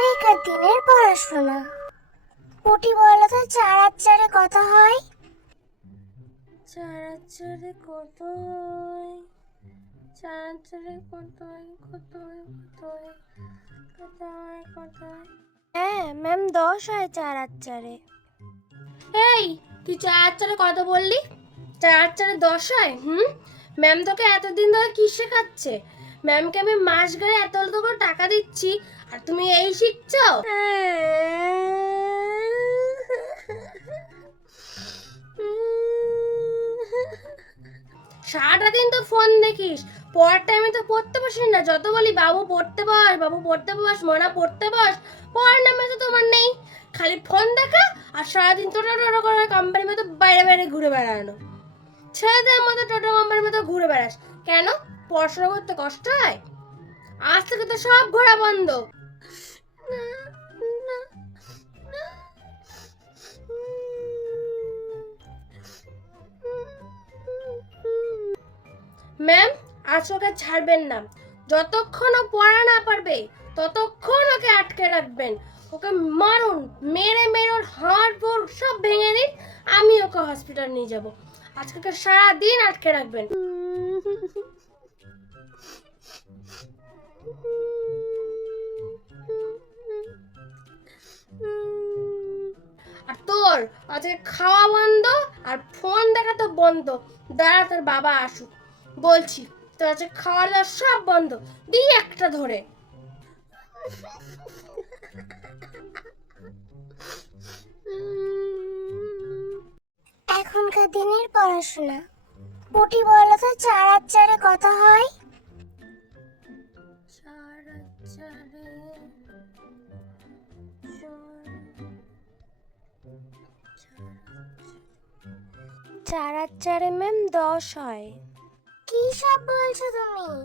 আগেকার দিনের পড়াশোনা। পুটি বলো তো চার আর চারে কত হয়। চার কত হয়। চার কত হয় কত হয় কত হয় কত হয় কত হয়। হ্যাঁ ম্যাম দশ হয় চার এই তুই চার কত বললি? চার দশ হয়? হুম? ম্যাম তোকে এতদিন ধরে কি শেখাচ্ছে ম্যামকে আমি মাস গেলে এত এত করে টাকা দিচ্ছি আর তুমি এই শিখছো? সারাটা দিন তো ফোন দেখিস। পড়ার টাইমে তো পড়তে বসিস না। যত বলি বাবু পড়তে বস, বাবু পড়তে বস, মনা পড়তে বস পড়ার নামে তো তোমার নেই। খালি ফোন দেখা আর সারাদিন টোটো টোটো করে কোম্পানির মতো বাইরে বাইরে ঘুরে বেড়ানো। ছেলেদের মতো টোটো কোম্পানির মতো ঘুরে বেড়াস। কেন? পড়াশোনা করতে কষ্ট হয়? আজ থেকে তো সব ঘোরা বন্ধ। ম্যাম, আজ ওকে ছাড়বেন না। যতক্ষণ ও পড়া না পারবে, ততক্ষণ ওকে আটকে রাখবেন। ওকে মারুন, মেরে মেরে ওর হাড় বোড় সব ভেঙে দিন, আমি ওকে হসপিটাল নিয়ে যাব। আজকে সারা দিন আটকে রাখবেন। আর তোর, আজকে খাওয়া বন্ধ, আর ফোন দেখা তো বন্ধ। দাঁড়া, তোর বাবা আসুক। বলছি তোর আজকে খাওয়া দাওয়া সব বন্ধ দিই একটা ধরে। এখনকার দিনের পড়াশোনা। পুটি বলো তো চার আর চারে কত হয়। চার আর চারে চার আর চারে ম্যাম দশ হয়। কি সব বলছো তুমি?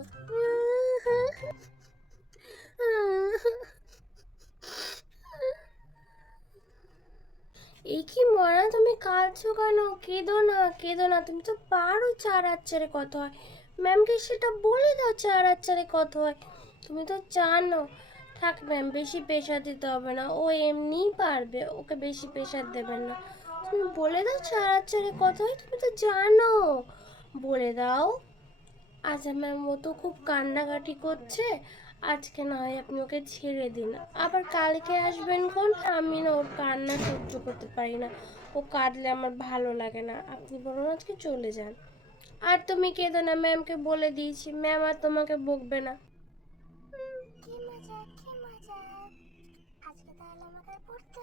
এই কি মরা, তুমি কাঁদছো কেন? কেঁদো না কেঁদো না। তুমি তো পারো চার আর চারে কত হয়। ম্যামকে সেটা বলে দাও, চার আর চারে কত হয়। তুমি তো জানো। থাক ম্যাম বেশি প্রেশার দিতে হবে না। ও এমনিই পারবে, ওকে বেশি প্রেশার দেবেন না। তুমি বলে দাও চার আর চারে কত হয়, তুমি তো জানো। বলে দাও। আচ্ছা ম্যাম ও তো খুব কান্নাকাটি করছে। আজকে না হয় আপনি ওকে ছেড়ে দিন। আবার কালকে আসবেন কোন? আমি না ওর কান্না সহ্য করতে পারি না। ও কাঁদলে আমার ভালো লাগে না। আপনি বরং আজকে চলে যান। আর তুমি কেঁদো না, ম্যামকে বলে দিয়েছি। ম্যাম আর তোমাকে বকবে না। কি মজা কি মজা। আজকে তাহলে আমাকে পড়তে